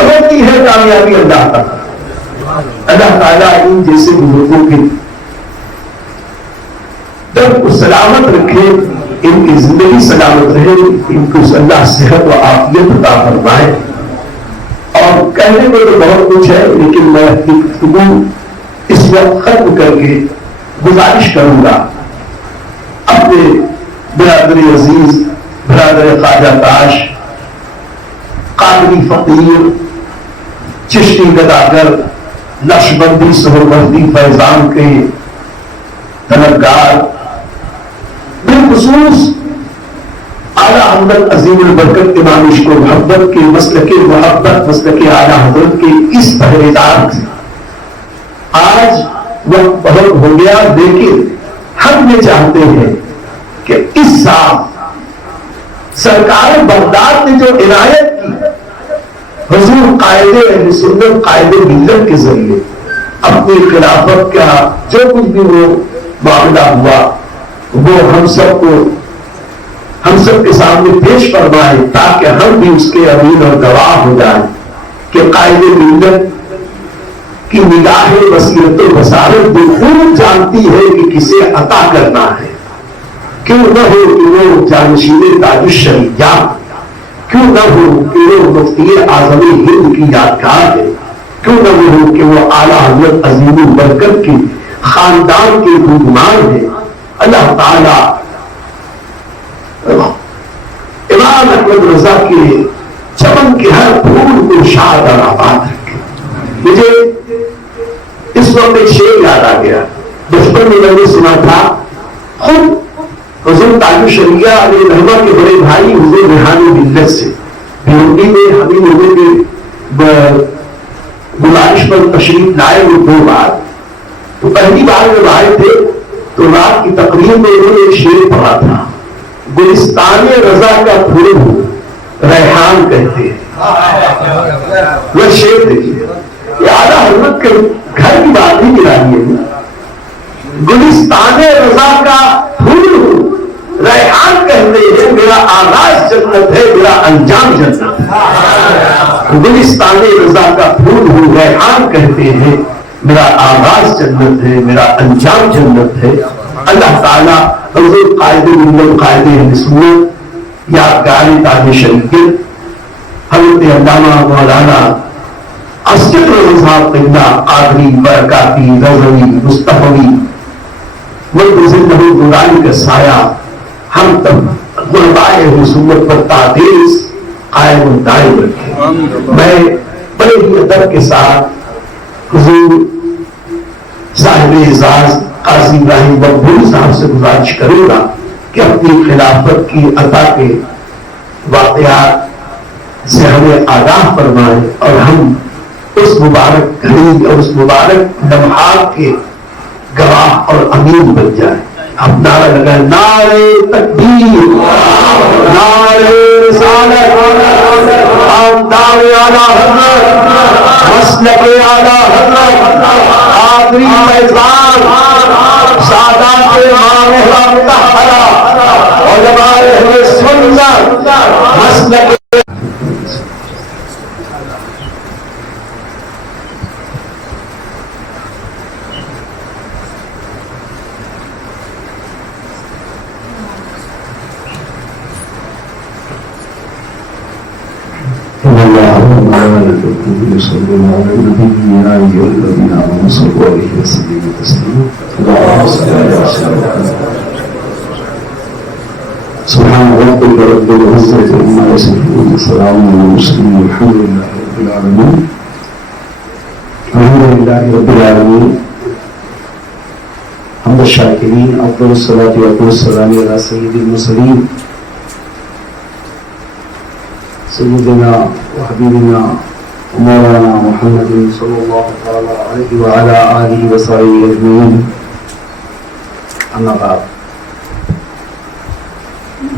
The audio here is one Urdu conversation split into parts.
ہوتی ہے کامیابی اللہ کا. اللہ تعالیٰ ان جیسے بزرگوں کے در کو سلامت رکھے، ان کی زندگی سلامت رہے، ان کو اللہ صحت و عافیت عطا فرمائے. اور کہنے کو تو بہت کچھ ہے، لیکن میں گفتگو اس وقت ختم کر کے گزارش کروں گا اپنے برادر عزیز، برادر خواجہ تاش، قادری فقیر، چشتی گداگر، نقشبندی سہروردی فیضان کے طلبگار، بالخصوص اعلیٰ حضرت عظیم البرکت امام عشق و محبت کے مسلک محبت، مسلک اعلیٰ حضرت کے اس پہریدار سے آج وقت بہت ہو گیا، لیکن ہم یہ چاہتے ہیں کہ اس سال سرکار بغداد نے جو عنایت کی حضور قائد اہل سنت، قائد ملت کے ذریعے اپنی خلافت کا جو کچھ بھی وہ معاملہ ہوا، وہ ہم سب کے سامنے پیش فرمائے، تاکہ ہم بھی اس کے امین اور گواہ ہو جائیں کہ قائد ملت کی نگاہ بصیرت و بصارت بخوب جانتی ہے کہ کسے عطا کرنا ہے. کیوں نہ ہو کہ وہ جانشین تاج الشریعہ، کیوں نہ ہو کہ وہ مفتی اعظم ہند کی یادگار ہے، کیوں نہ ہو کہ وہ اعلیٰ حضرت عظیم البرکت کی خاندان کے بزرگان ہے. اللہ تعالی امام احمد رضا کے چمن کے ہر پھول کو شاد اور آباد رکھے. مجھے اس وقت ایک شعر یاد آ گیا، بچپن میں نے سنا تھا. خود حضور تاج الشریعہ علیہ رحمہ کے بڑے بھائی حضور ریحان ملت سے بھیونڈی میں حبیب ہونے کے گزارش پر تشریف لائے وہ 2 بار. تو پہلی بار جب آئے تھے تو رات کی تقریر میں انہوں نے ایک شعر پڑھا تھا، گلستان رضا کا پھول ریحان کہتے ہیں. وہ شعر دیکھیے، یہ اعلیٰ حضرت کے گھر کی بات نہیں گرانی ہے. گلستان رضا کا پھول ریحان کہتے ہیں، میرا آغاز جنت ہے، میرا انجام جنت ہے. گلستان رضا کا پھول ہوں، ریحان کہتے ہیں، میرا آغاز جنت ہے، میرا انجام جنت ہے. اللہ تعالیٰ حضور قائد ملت، قائد اہل سنت، یادگار تاج شریعت حضرت علامہ مولانا اسد رضا صاحب قبلہ قادری، برکاتی، رضوی، مصطفوی، ملتزم نبی کا سایہ ہم تب غربائے حسومت پر تعدیز قائم و دائم رکھے. میں بڑے ہی ادب کے ساتھ حضور صاحب اعزاز قاضی ابراہیم بغبوری صاحب سے گزارش کروں گا کہ اپنی خلافت کی عطا کے واقعات سے ہمیں آگاہ فرمائیں اور ہم اس مبارک گھڑی اور اس مبارک لمحات کے گواہ اور امین بن جائیں. اب نعرہ لگائیں، نعرہ تکبیر، نعرہ رسالت، خاندان اعلیٰ حضرت، مسلک اعلیٰ حضرت، قادری فیضان، سادات امام مطہرہ، علماء اہل سنت، مسلک صلی اللہ علیہ وسلم یا ایھا الذین آمنوا صلوا علیہ وسلموا تسلیما. اللهم صل علی سیدنا سبحان ربک رب العزة عما یصفون وسلام علی المرسلین والحمد للہ رب العالمین. الحمد للہ رب العالمین. حمد الشاکرین، افضل الصلاۃ والسلام علی سید المرسلین سیدنا وحبیبنا مولانا محمد صلی اللہ علیہ وآلہ آلہ وصحبہ اجمعین. أما بعد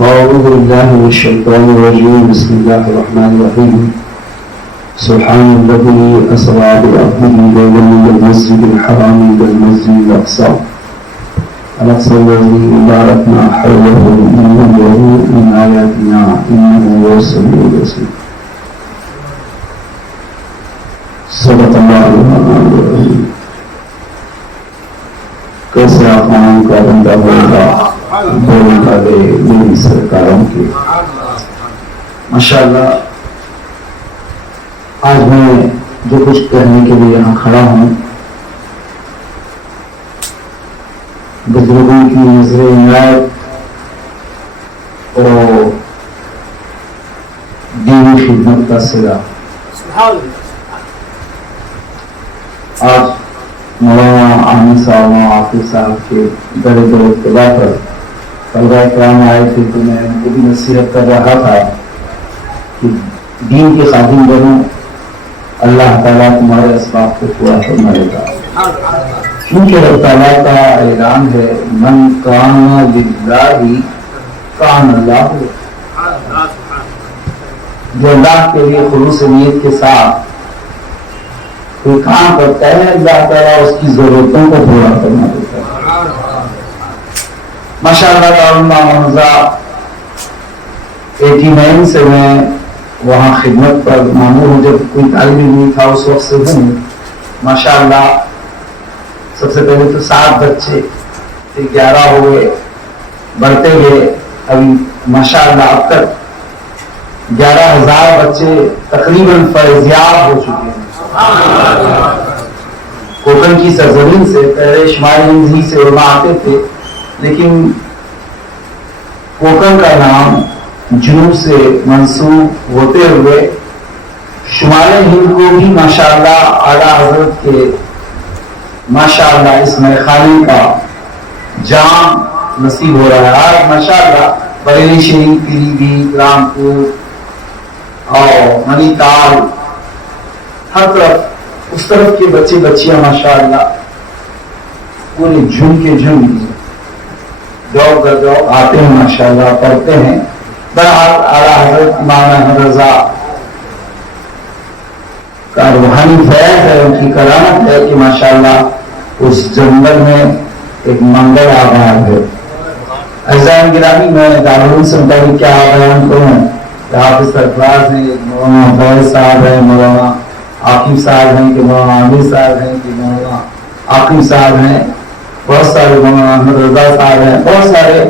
أعوذ بالله من الشيطان الرجيم بسم الله الرحمن الرحيم سبحان الذي أسرى بعبده ليلا من المسجد الحرام إلى المسجد الأقصى الذي باركنا حوله لنريه من آياتنا إنه هو السميع البصير صدق الله العظيم. کیسے آفان کا بندہ ہوگا بولنے والے میری سرکاروں کے. ماشاءاللہ آج میں جو کچھ کہنے کے لیے یہاں کھڑا ہوں بزرگوں کی نظر عنایت اور دینی خدمت کا صلہ. آج مولانا عامر صاحب اور عاقب صاحب کے در ابتدا پر طلبہ کرام آئے تھے تو میں ان کو بھی نصیحت کر رہا تھا کہ دین کے خادم بنو، اللہ تعالیٰ تمہارے اسباب کو پورا فرمائے گا. کیونکہ اللہ تعالیٰ کا اعلان ہے من کان للہ کان اللہ. جو اللہ کے لیے خلوص نیت کے ساتھ کوئی کام کرتا ہے اللہ تعالیٰ اس کی ضرورتوں کو پورا کرنا دیتا ہے. ماشاءاللہ تعالیٰ 89 سے میں وہاں خدمت پر مامور ہوں. جب کوئی طالب علم تھا اس وقت سے ہوں. ماشاءاللہ سب سے پہلے تو 7 بچے، 11 ہوئے، بڑھتے گئے. ابھی ماشاءاللہ اب تک 11,000 بچے تقریباً فیضیاب ہو چکے ہیں. کوکن کی سرزمین سے پہلے شمالی ہند ہی سے علماء آتے تھے، لیکن کوکن کا نام جنوب سے منسوب ہوتے ہوئے شمالی ہند کو بھی ماشاءاللہ اعلیٰ حضرت کے ماشاءاللہ اس میخانے کا جام نصیب ہو رہا ہے. آج ماشاءاللہ بریلی شریف، پیلی بھیت، رامپور اور منی تال، ہر طرف اس طرف کے بچے بچیاں ماشاءاللہ پورے جھوم کے جھوم جواب کر جواب آتے ہیں، ماشاءاللہ پڑھتے ہیں. بہرحال اعلیٰ حضرت امام احمد رضا کا روحانی فیض ہے، ان کی کرامت ہے کہ ماشاءاللہ اس جنگل میں ایک منگل آباد ہے. عزیزان گرامی، میں دارالعلوم سے متعلق کیا بیان کروں. حافظ سرفراز ہیں، مولانا فیض صاحب ہیں، مولانا عاقب صاحب ہیں، کہ مولانا عامر صاحب ہیں، کہ مولانا عاقب صاحب ہیں، بہت سارے مولانا احمد رضا صاحب ہیں، بہت سارے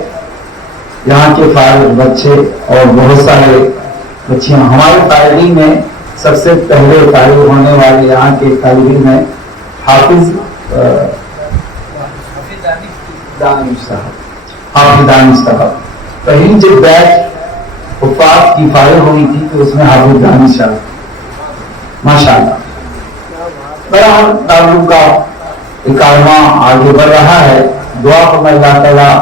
یہاں کے فارغ بچے اور بہت سارے بچیاں. ہمارے فارغین میں سب سے پہلے فارغ ہونے والے یہاں کے طالب علم ہیں حافظ دانش صاحب. پہلی جب بیچ حفاظ کی فارغ ہوئی تھی تو اس میں حافظ دانش صاحب ماشاءاللہ. بہرحال تعلق کا کارواں آگے بڑھ رہا ہے. دعا فرمائے اللہ تعالیٰ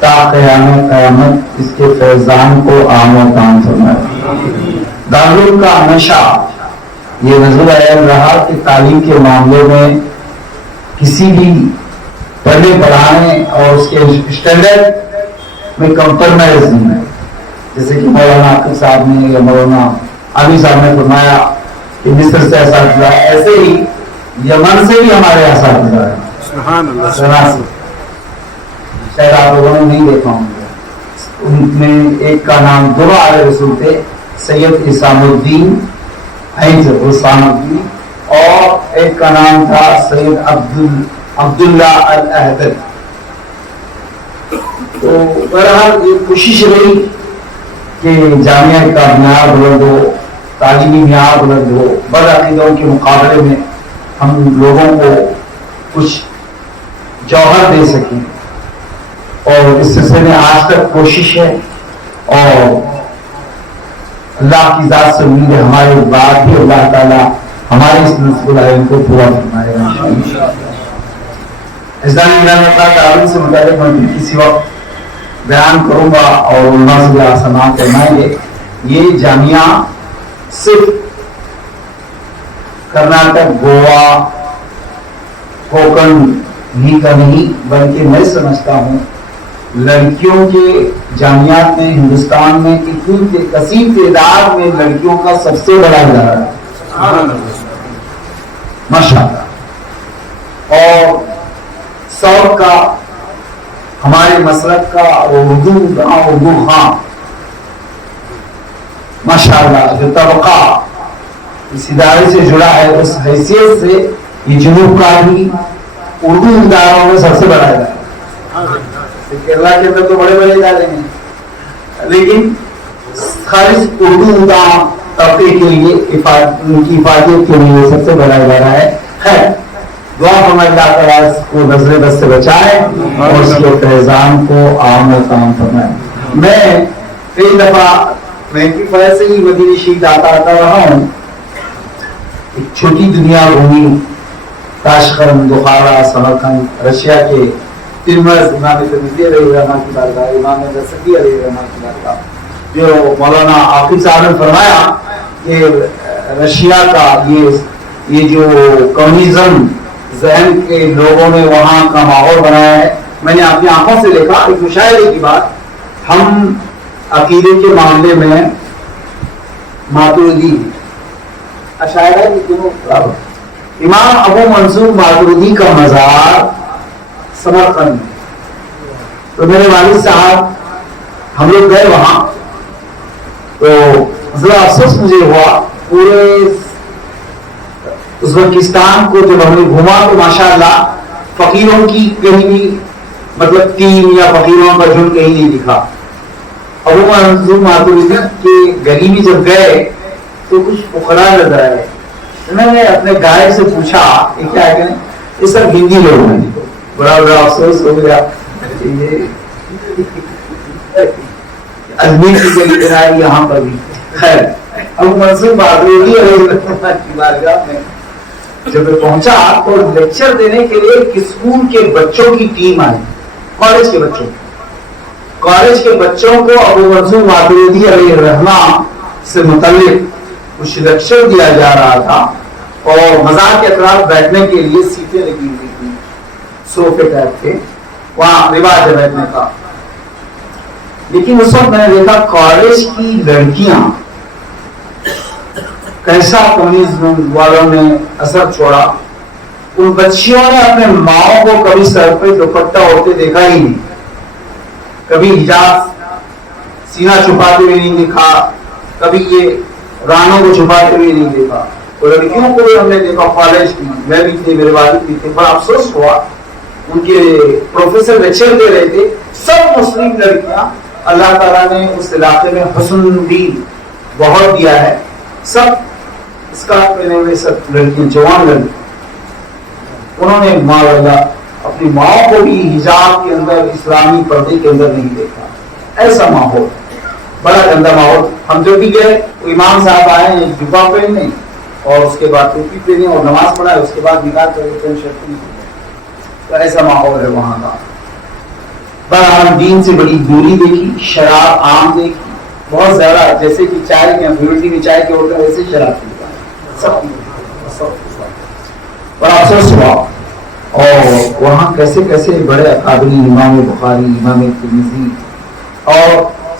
تا قیامت اس کے فیضان کو عام و تام فرمائے. تعلق کا ہمیشہ یہ نظر عین رہا کہ تعلیم کے معاملے میں کسی بھی پڑھنے پڑھانے اور اس کے اسٹینڈرڈ میں کمپرمائز نہیں ہے. جیسے کہ مولانا عاقب صاحب نے یا مولانا عامر صاحب نے فرمایا کہ مصر سے اساتذہ، ایسے ہی یمن سے بھی ہمارے اساتذہ ہیں. شاید آپ لوگوں نے نہیں دیکھا ہوں گے. ان میں ایک کا نام دونوں آل رسول تھے، سید اسام الدین اور ایک کا نام تھا سید عبداللہ الاحدل. تو بہرحال یہ کوشش رہی کہ جامعہ کا معیار بلند ہو، تعلیمی معیار بلند ہو. بدعقیدوں کے مقابلے میں ہم لوگوں کو کچھ جوہر دے سکیں، اور اس سلسلے میں آج تک کوشش ہے. اور اللہ کی ذات سے امید ہے ہمارے بعد بھی اللہ تعالیٰ ہمارے اس نصب العلم کو پورا فرمائے گا. تعلیم سے متعلق میں کسی وقت بیان کروں گا اور علماء سے سماعت فرمائیں گے. یہ جامعہ صرف کرناٹک، گوا، کوکن ہی کا نہیں بلکہ میں سمجھتا ہوں لڑکیوں کے جامعات میں ہندوستان میں اتنی کثیر تعداد میں لڑکیوں کا سب سے بڑا ادارہ ہے ماشاء اللہ. اور سب کا ہمارے مسلک کا اردو خاں ماشاء اللہ جو طبقہ اس ادارے سے جڑا ہے اس حیثیت سے یہ جنوب کا ہی اردو اداروں میں سب سے بڑا ادارہ ہے. کیرلا کے اندر تو بڑے بڑے ادارے ہیں لیکن خالص اردو طبقے کے لیے ان کی حفاظت کے لیے سب سے بڑا ادارہ ہے. خیر دعا فرمائے اللہ تعالیٰ اس کو نظر بد سے بچائے اور اس کے فیضان کو عام و تام فرمائے. میں کئی دفعہ میں کی فیض سے ہی مدینہ شریف آتا رہا ہوں. ایک چھوٹی دنیا گھومی تاشقند بخارا سمرقند رشیا کے ترمز امام ترمذی علیہ الرحمہ کی بارگاہ امام نسائی علیہ الرحمہ کی بارگاہ جو مولانا عاقب صاحب نے فرمایا کہ رشیا کا یہ جو کمیونزم ذہن کے لوگوں نے وہاں کا ماحول بنایا ہے میں نے اپنی آنکھوں سے دیکھا. ایک مشاہدے کی بات, ہم عقیدے کے معاملے میں ماتریدی اشاعرہ کی دونوں برابر. امام ابو منصور ماتریدی کا مزار سمرقند میں, تو میرے والد صاحب ہم لوگ گئے وہاں تو ذرا افسوس مجھے ہوا. پورے ازبکستان کو جب ہم نے گھوما تو ماشاءاللہ فقیروں کی کہیں بھی مطلب ٹیم یا فقیروں کا جھنڈ کہیں نہیں دکھا. ابو منصور ماتریدی کے گلی میں جب گئے تو کچھ فقراء نظر آئے. میں نے اپنے گائیڈ سے پوچھا یہ کیا ہے, یہ سب ہندی لوگ ہیں. بڑا بڑا افسوس ہو گیا اجمیر کی گلی بنائی یہاں پر بھی. خیر ابو منصور ماتریدی علیہ الرحمہ کی بارگاہ میں جب میں پہنچا تو لیکچر دینے کے لیے اسکول کے بچوں کی ٹیم آئی. کالج کے بچوں کو ابو منصور ماتریدی علیہ الرحمہ سے متعلق کچھ لیکچر دیا جا رہا تھا اور مزار کے اطراف بیٹھنے کے لیے سیٹیں لگی ہوئی تھی, صوفے ٹائپ کے, وہاں رواج ہے بیٹھنے کا. لیکن اس وقت میں نے دیکھا کالج کی لڑکیاں کیسا کمیونزم والوں نے اثر چھوڑا. ان بچیوں نے اپنے ماؤں کو کبھی سر پہ دوپٹہ ہوتے دیکھا ہی نہیں, کبھی حجاب سینہ چھپاتے ہوئے نہیں دیکھا, کبھی یہ رانوں کو چھپاتے ہوئے نہیں دیکھا. تو لڑکیوں کو بھی ہم نے دیکھا کالج کی, میں بھی تھے, میرے والد بھی تھے. بڑا افسوس ہوا, ان کے پروفیسر لیکچر دے رہے تھے, سب مسلم لڑکیاں. اللہ تعالیٰ نے اس علاقے میں حسن بھی بہت دیا ہے, سب اسکارف پہنے ہوئے سب لڑکیاں, جوان لڑکیاں. انہوں نے ماشاءاللہ اپنی ماں کو بھی حجاب کے اندر اسلامی پردے کے اندر نہیں دیکھا. ایسا ماحول, بڑا گندا ماحول. ہم جو بھی گئے وہ امام صاحب آئے ہیں جبہ پہننے اور اس کے بعد ٹوپی پہنے اور نماز پڑھائے, اس کے بعد نکال کر شرط نہیں. تو ایسا ماحول ہے وہاں کا. بہرحال دین سے بڑی دوری دیکھی, شراب عام دیکھی بہت زیادہ, جیسے کہ چائے میں بیوٹی میں چائے کے ہوتا ہے ویسے شراب پیتا سب. بڑا افسوس ہوا. اور وہاں کیسے کیسے بڑے اکابری امام بخاری, امام ترمذی اور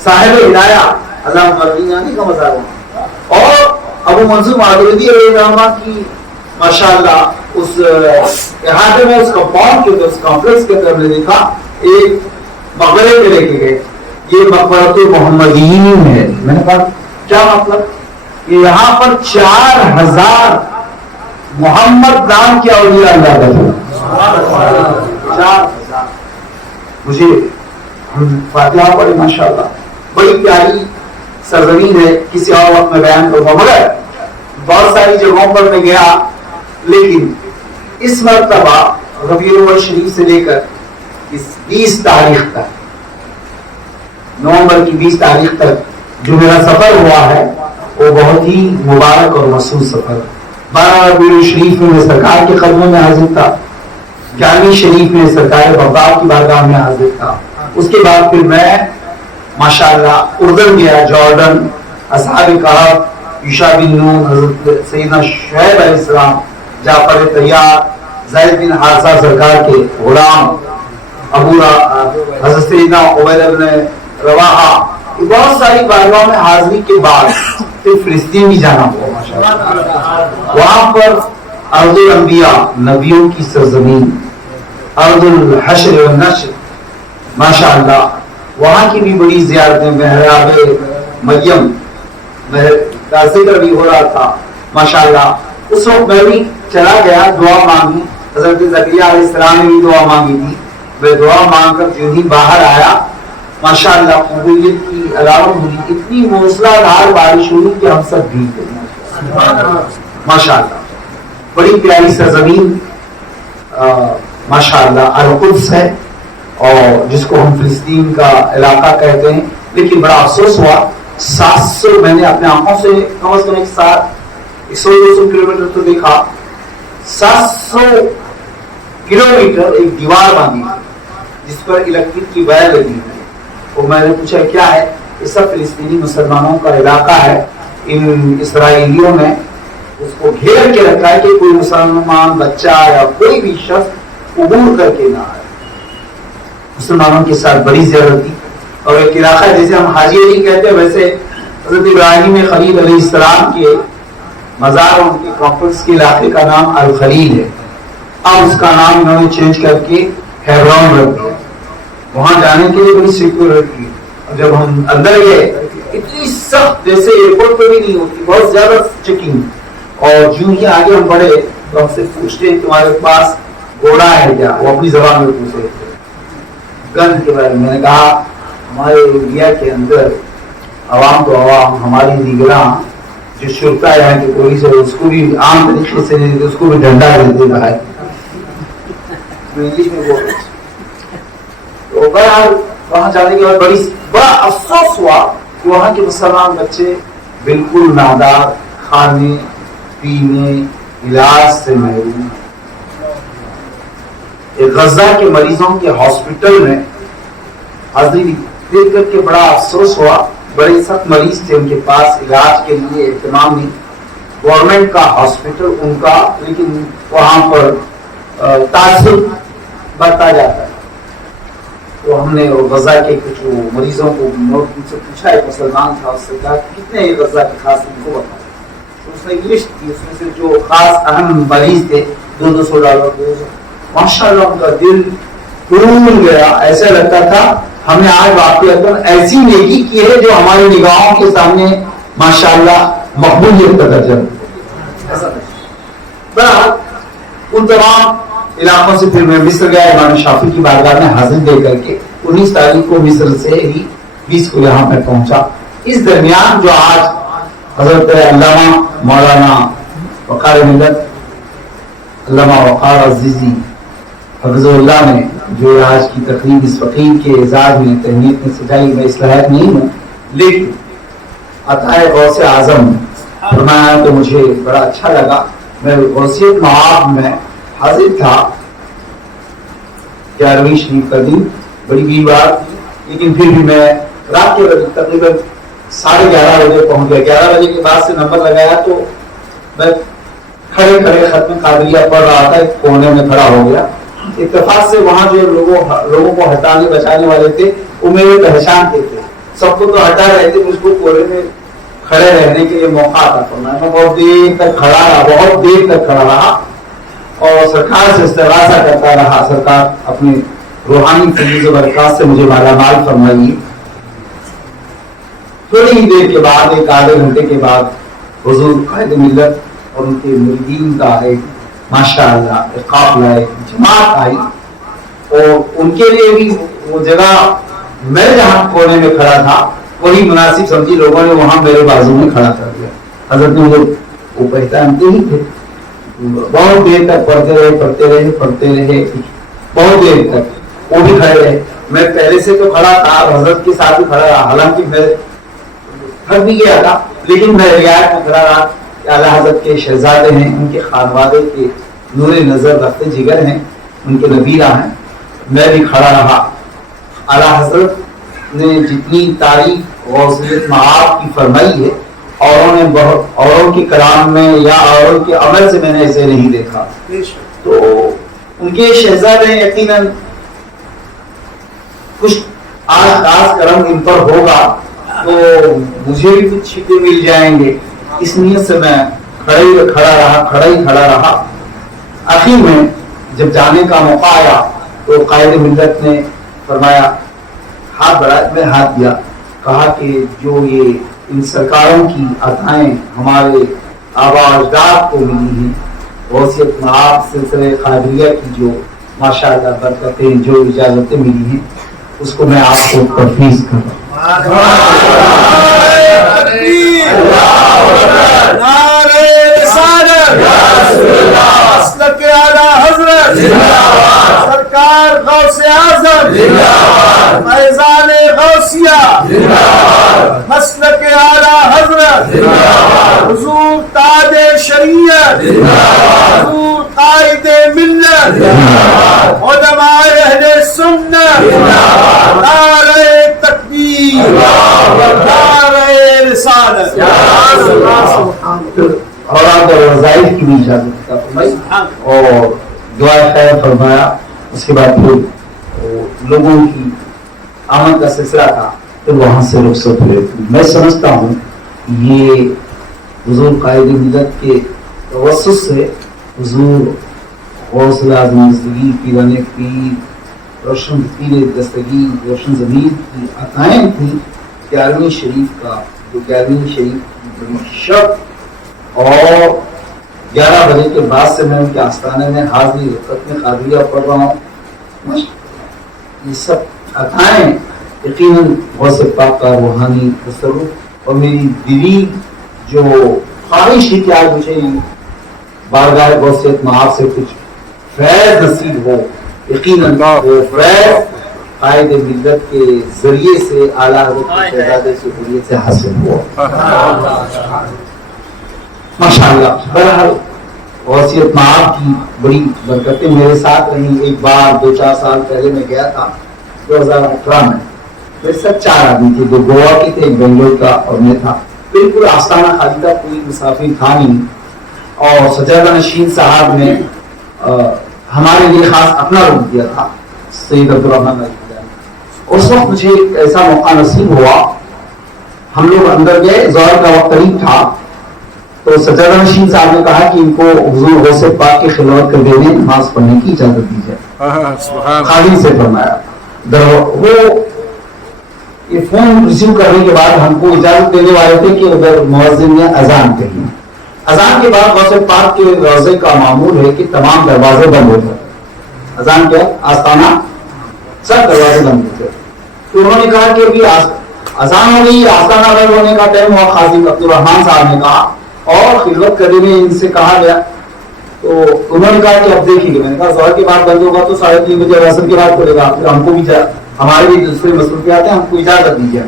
صاحب ہدایہ علامہ مدینی کا مزار ہوا, اور ابو منصور ماتریدی علیہ الرحمہ کی ماشاءاللہ اس احاطے میں, اس کمپاؤنڈ کے اندر, اس کمپلیکس کے اندر ہم نے دیکھا ایک مقبرے پہ لے کے گئے. یہ مقبرۃ محمدین ہے. میں نے کہا کیا مطلب, کہ یہاں پر 4000 محمد نام کے اولیاء اللہ کا تھا. 4000. مجھے فاتحہ پڑھی ماشاءاللہ, بڑی پیاری سرزمین ہے, کسی اور وقت میں بیان کروں گا. مگر بہت ساری جگہوں پر میں گیا, لیکن اس مرتبہ ربیع الاول شریف سے لے کر 20 تاریخ تک, نومبر کی 20 تاریخ تک جو میرا سفر ہوا ہے وہ بہت ہی مبارک اور مسعود سفر. 12 ربیع شریف میں سرکار کے قدموں میں حاضر تھا, 11ویں شریف میں سرکار بغداد کی بارگاہ میں حاضر تھا. اس کے بعد پھر میں ماشاءاللہ اردن گیا, جارڈن, اصحاب کہف, یوشع بن نون, حضرت سیدنا شعیب علیہ السلام, جعفر طیار, زید بن حارثہ سرکار کے غلام ابو حضرت سیدنا عبید بن رواحہ، بہت ساری بارگاہوں میں حاضری کے بعد پھر فلسطین بھی جانا ہوا ماشاءاللہ. وہاں پر ارض الانبیاء، نبیوں کی سرزمین، ارض الحشر والنشر ماشاءاللہ، وہاں کی بھی بڑی زیارتیں، محراب مریم کا ذکر بھی ہو رہا تھا ماشاءاللہ. اس وقت میں بھی چلا گیا، دعا مانگی. حضرت زکریا علیہ السلام نے بھی دعا مانگی تھی. میں دعا مانگ کر جو ہی باہر آیا ماشاءاللہ قبولیت کی علامت ہوئی. اتنی موسلا دھار بارش ہوئی کہ ہم سب بھیگ گئے ماشاءاللہ. بڑی پیاری سرزمین ماشاءاللہ القدس ہے، اور جس کو ہم فلسطین کا علاقہ کہتے ہیں. لیکن بڑا افسوس ہوا، 700 میں نے اپنے آنکھوں سے کم از کم 100-200 کلومیٹر تو دیکھا، 700 کلومیٹر ایک دیوار باندھی جس پر الیکٹرک کی وائر لگی ہوئی. اور میں نے پوچھا کیا ہے؟ یہ سب فلسطینی مسلمانوں کا علاقہ ہے. ان اسرائیلیوں نے اس کو گھیر کے رکھا ہے کہ کوئی مسلمان بچہ یا کوئی بھی شخص عبور کر کے نہ آئے. مسلمانوں کے ساتھ بڑی زیارت تھی. اور ایک علاقہ جیسے ہم حاجی علی کہتے ہیں، ویسے حضرت ابراہیم خلیل علیہ السلام کے مزار، ان کے کمپلیکس کے علاقے کا نام الخلیل ہے. اب اس کا نام انہوں نے چینج کر کے ہیبرون رکھ دیا. وہاں جانے کے لیے بڑی سیکورٹی. جب ہم اندر گئے اتنی سخت، جیسے ایئرپورٹ پہ بھی نہیں ہوتی، بہت زیادہ چیکنگ. اور جو ہی آگے ہم بڑھے تو ہم سے پوچھتے ہیں تمہارے پاس گھوڑا ہے کیا؟ وہ اپنی زبان میں پوچھ رہے تھے. گن کے بارے میں نے کہا ہمارے انڈیا کے اندر عوام تو عوام، ہماری نگراں جو شرطا یہاں کی پولیس ہے اس کو بھی عام طریقے سے نہیں دیتے، اس کو بھی ڈنڈا دیتے باہر. انگلش میں بول رہے. تو بہرحال وہاں جانے کے بعد بڑا افسوس ہوا کہ وہاں کے مسلمان بچے بالکل نادار، کھانے پینے علاج سے محروم. غزہ کے مریضوں کے ہاسپٹل میں حاضری دیکھ کر کے بڑا افسوس ہوا. بڑے سخت مریض تھے، ان کے پاس علاج کے لیے اہتمام نہیں. گورنمنٹ کا ہاسپٹل ان کا، لیکن وہاں پر تعصب برتا جاتا ہے. تو ہم نے غزہ کے کچھ مریضوں کو ان سے پوچھا، ایک مسلمان تھا، اس سے کہا کتنے غزہ کے خاص ان کو بتاؤ. تو اس نے ایک لسٹ کی، اس میں سے جو خاص اہم مریض تھے $200 ماشاءاللہ ان کا دل پھول گیا. ایسا لگتا تھا ہم نے آج واقعات ایسی نیکی کی ہے جو ہماری نگاہوں کے سامنے ماشاءاللہ مقبولیت کا درجہ. ان تمام علاقوں سے پھر میں مصر گیا، امام شافعی کی بارگاہ میں حاضری دے کر کے 19 تاریخ کو مصر سے ہی 20 کو یہاں میں پہنچا. اس درمیان جو آج حضرت علامہ مولانا وقار ملت علامہ وقار عزیزی حفظ اللہ نے جو آج کی تقریب اس فقیر کے اعزاز میں تہنیت میں سجائی، میں اس لائق نہیں ہوں، لیکن عطائے غوث اعظم فرمایا تو مجھے بڑا اچھا لگا. میں غوثیت معاب میں حاضر تھا 11ویں شریف کا دن، بڑی بڑی بات. لیکن پھر بھی میں رات کے تقریباً 11:30 بجے پہنچ گیا. 11 بجے کے بعد سے نمبر لگایا تو میں کھڑے کھڑے ختم قادریہ پڑھ رہا تھا، ایک کونے میں کھڑا ہو گیا. اتفاق سے وہاں جو لوگوں کو ہٹانے بچانے والے تھے وہ میرے پہچانتے تھے. سب کو تو ہٹا رہے تھے، مجھ کو کونے میں کھڑے رہنے کے لیے موقع عطا فرمایا. میں بہت دیر تک کھڑا رہا اور سرکار سے استغاثہ کرتا رہا. سرکار اپنے روحانی فیض و برکات سے مجھے مالا مال فرمائیے. تھوڑی ہی دیر کے بعد، ایک آدھے گھنٹے کے بعد حضور قائد ملت اور ان کے مریدین کا ایک ماشاءاللہ ایک قافلہ، ایک جماعت آئی. اور ان کے لیے بھی وہ جگہ میں جہاں کونے میں کھڑا تھا وہی مناسب سمجھی. لوگوں نے وہاں میرے بازو میں کھڑا کر دیا. حضرت نے وہ پہچانتے ہی تھے. بہت دیر تک پڑھتے رہے بہت دیر تک. وہ بھی کھڑے رہے. میں پہلے سے تو کھڑا تھا، حضرت کے ساتھ بھی کھڑا رہا، حالانکہ میں تھک بھی گیا تھا، لیکن میں رعایت میں کھڑا رہا. اعلیٰ حضرت کے شہزادے ہیں، ان کے خانوادے کے نور نظر رفتے جگر ہیں، ان کے نبیرہ ہیں. میں بھی کھڑا رہا. اعلیٰ حضرت نے جتنی تعریف غوثیت معاب کی فرمائی ہے، اوروں کے کلام میں یا اوروں کے عمل سے میں نے ایسے نہیں دیکھا. تو ان کے شہزادے یقیناً کچھ آج خاص کرم ان پر ہوگا تو مجھے بھی کچھ چھپے مل جائیں گے، اس نیت سے میں کھڑا ہی رہا۔ آخر میں جب جانے کا موقع آیا تو قائد ملت نے فرمایا، ہاتھ بڑھا، میں ہاتھ دیا، کہا کہ جو یہ ان سرکاروں کی عطائیں ہمارے آبا اجداد کو ملی ہیں، غوثیت مآب سلسلہ قادریہ کی جو ماشاءاللہ برکتیں، جو اجازتیں ملی ہیں، اس کو میں آپ کو تفویض کر رہا ہوں۔ سرکار غوث اعظم فیضان غوثیہ، مسلک اعلیٰ حضرت حضور تاج شریعت، حضور قائد ملت، علماء اہل سنت، نعرہ تکبیر، نعرہ رسالت۔ اور آپ وظائف کی بھی اجازت فرمائی اور دعا خیر فرمایا۔ اس کے بعد پھر لوگوں کی آمد کا سلسلہ تھا، پھر وہاں سے رخصت ہوئے۔ میں سمجھتا ہوں یہ حضور قائد ملت کے توسط سے حضور غوث اعظم دستگیر پیران پیر روشن پیر دستگیر روشن ضمیر کی عطائیں تھی 11ویں شریف کا، جو 11ویں شریف کی بڑی شب، اور 11 بجے کے بعد سے میں ان کے آستانے میں حاضری رکعت میں قادریہ پڑھ رہا ہوں۔ یہ سب عطائیں یقیناً غوث پاک کا روحانی تصرف، اور میری دلی جو خواہش تھی کہ آج مجھے بارگاہ غوثیت مآب سے کچھ فیض نصیب ہو، یقیناً وہ فیض قائد ملت کے ذریعے سے اعلیٰ حضرت کے شہزادے سے ذریعے سے حاصل ہوا ماشاءاللہ۔ بہرحال غوثیت مآب کی بڑی برکتیں میرے ساتھ رہیں۔ ایک بار 2-4 سال پہلے میں گیا تھا 2018 میں، میرے ساتھ 4 آدمی تھے، 2 گوا کے تھے، ایک بنگلور کا اور میں تھا۔ بالکل آستانہ خالی تھا، کوئی مسافر تھا نہیں، اور سجادہ نشین صاحب نے ہمارے لیے خاص اپنا روم دیا تھا، سید عبدالرحمن علی۔ اس وقت مجھے ایک ایسا موقع نصیب ہوا، ہم لوگ اندر گئے، ظہر کا وقت قریب تھا، تو سجادہ نشین صاحب نے کہا کہ ان کو حضور غوث پاک کی خلوت کر دینے نماز پڑھنے کی اجازت دی جائے۔ خادم سے فرمایا، وہ یہ فون ریسیو کرنے کے بعد ہم کو اجازت دینے والے تھے کہ اگر مؤذن نے اذان کہی، اذان کے بعد غوث پاک کے روضے کا معمول ہے کہ تمام دروازے بند ہو جاتے، اذان کیا آستانہ سب دروازے بند ہوتے، تو انہوں نے کہا کہ ابھی اذان ہو گئی، آستانہ بند ہونے کا ٹائم ہوا۔ خادم عبدالرحمان صاحب نے کہا اور خلوت کرنے میں ان سے کہا گیا، تو انہوں نے کہا کہ اب دیکھیں گے۔ میں نے کہا ظہر کے بعد بند ہوگا تو 3:30 بجے عصر کے بعد کھلے گا، پھر ہم کو بھی ہمارے بھی دوسرے مصروفیات ہیں، ہم کو اجازت دیجیے۔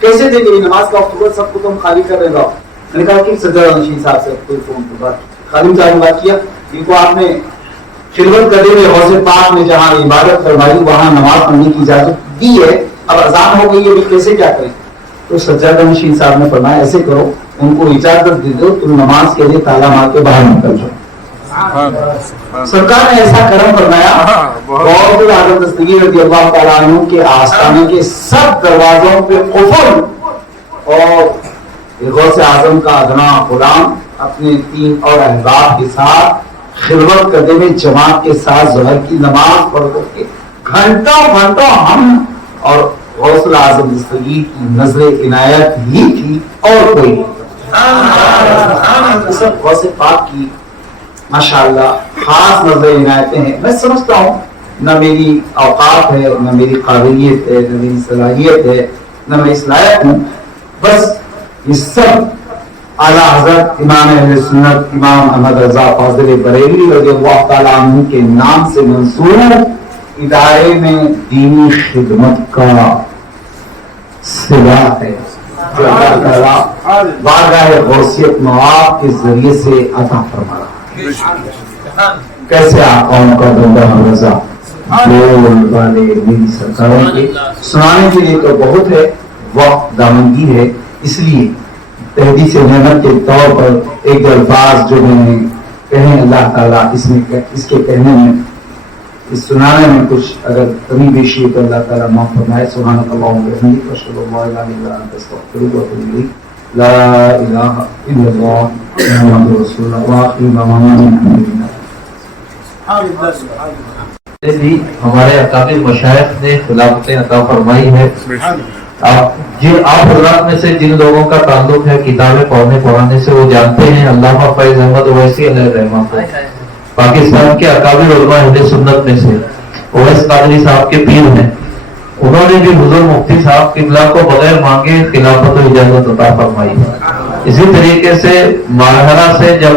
کیسے دے گی نماز کا وقت ہوا، سب کو تم خالی کر رہے گا۔ میں نے کہا کہ سجادہ نشین صاحب سے کوئی فون پر بات، خادم صاحب نے بات کیا، ان کو آپ نے خلوت کرنے میں غوث پاک نے جہاں عبادت فرمائی وہاں نماز پڑھنے کی اجازت دی ہے، اب اذان ہو گئی ہے، کیسے کیا کریں؟ تو سجادہ نشین صاحب نے فرمایا ایسے کرو، ان کو اجازت دے دو، تم نماز کے لیے تالا مار کے باہر نکل جاؤ۔ سرکار نے ایسا کرم فرمایا، غوث اعظم دستگیر رضی اللہ تعالیٰ عنہ کے آستانے کے سب دروازوں پہ قفل، اور غوث اعظم کا ادنا غلام اپنے 3 اور احباب کے ساتھ خلوت کرنے میں جماعت کے ساتھ ظہر کی نماز پڑھ کر کے گھنٹوں ہم اور غوث اعظم دستگیر کی نظر عنایت ہی تھی اور کوئی نہیں۔ سب غوث پاک کی ماشاءاللہ خاص نظر عنایتیں ہیں۔ میں سمجھتا ہوں نہ میری اوقات ہے، نہ میری قابلیت ہے، نہ میری صلاحیت ہے، نہ میں اس لائق ہوں، بس یہ سب اعلیٰ حضرت امام اہل سنت امام احمد رضا فاضل بریلوی رضی اللہ تعالیٰ عنہ کے نام سے منسوب ادارے میں دینی خدمت کا صلہ ہے جو اللہ تعالیٰ بارگاہ غوثیت مآب کے ذریعے سے عطا فرما رہا ہے۔ کیسے آقاؤں کا بندہ رضا بول والے میری سرکاروں کے سنانے کے لیے تو بہت ہے، وقت دامنگیر ہے، اس لیے تحدیث نعمت کے طور پر ایک الفاظ جو میں نے کہیں اللہ تعالیٰ اس کے کہنے میں اس سنانے میں کچھ اگر کمی بیشی ہے تو اللہ تعالیٰ معاف فرمائے. سبحانک اللہم و بحمدک اشہد ان لا الہ الا انت استغفرک و اتوب الیک. لا الہ الا اللہ محمد رسول اللہ. وآخر دعوانا الحمدللہ. بھی ہمارے اکابر مشائخ نے خلافتیں عطا فرمائی ہے. آپ حضرات میں سے جن لوگوں کا تعلق ہے کتابیں پڑھانے سے وہ جانتے ہیں علامہ فیض احمد اویسی علیہ رحمہ کو پاکستان کے اکابر علماء اہل سنت میں سے اویس قادری صاحب کے پیر ہیں. انہوں نے بھی حضور مفتی صاحب قبلہ کو بغیر مانگے خلافت و اجازت عطا فرمائی. اسی طریقے سے مارحلہ سے جب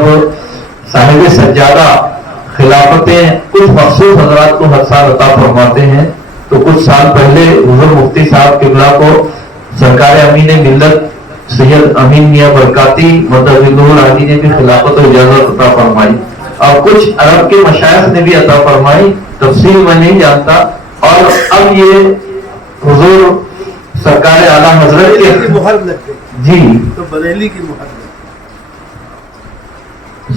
صاحب سجادہ خلافتیں کچھ مخصوص حضرات کو ہر سال عطا فرماتے ہیں تو کچھ سال پہلے حضور مفتی صاحب قبلہ کو سرکار امین ملت سید امین میاں برکاتی مدظلہ العالی نے بھی خلافت و اجازت عطا فرمائی اور کچھ عرب کے مشائخ نے بھی عطا فرمائی. تفصیل میں نہیں جانتا. اور اب یہ حضور سرکار اعلیٰ حضرت کی مہر لگ گئی جی تو بریلی کی مہر لگ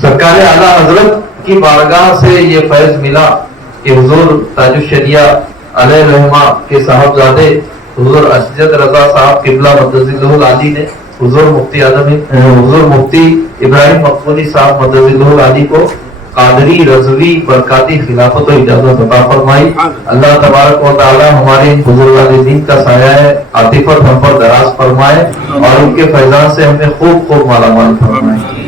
سرکار اعلیٰ حضرت کی بارگاہ سے یہ فیض ملا کہ حضور تاج الشریعہ علیہ رحمہ کے صاحبزادے حضور اشجد رضا صاحب قبلہ مدظلہ العالی نے حضور مفتی ابراہیم مقبولی صاحب مدظلہ العالی کو قادری رضوی برکاتی خلافت و اجازت عطا فرمائی. اللہ تبارک و تعالی ہمارے بزرگان دین کا سایہ ہے عاطفت ہم پر دراز فرمائے اور ان کے فیضان سے ہمیں خوب مالا مال فرمائے.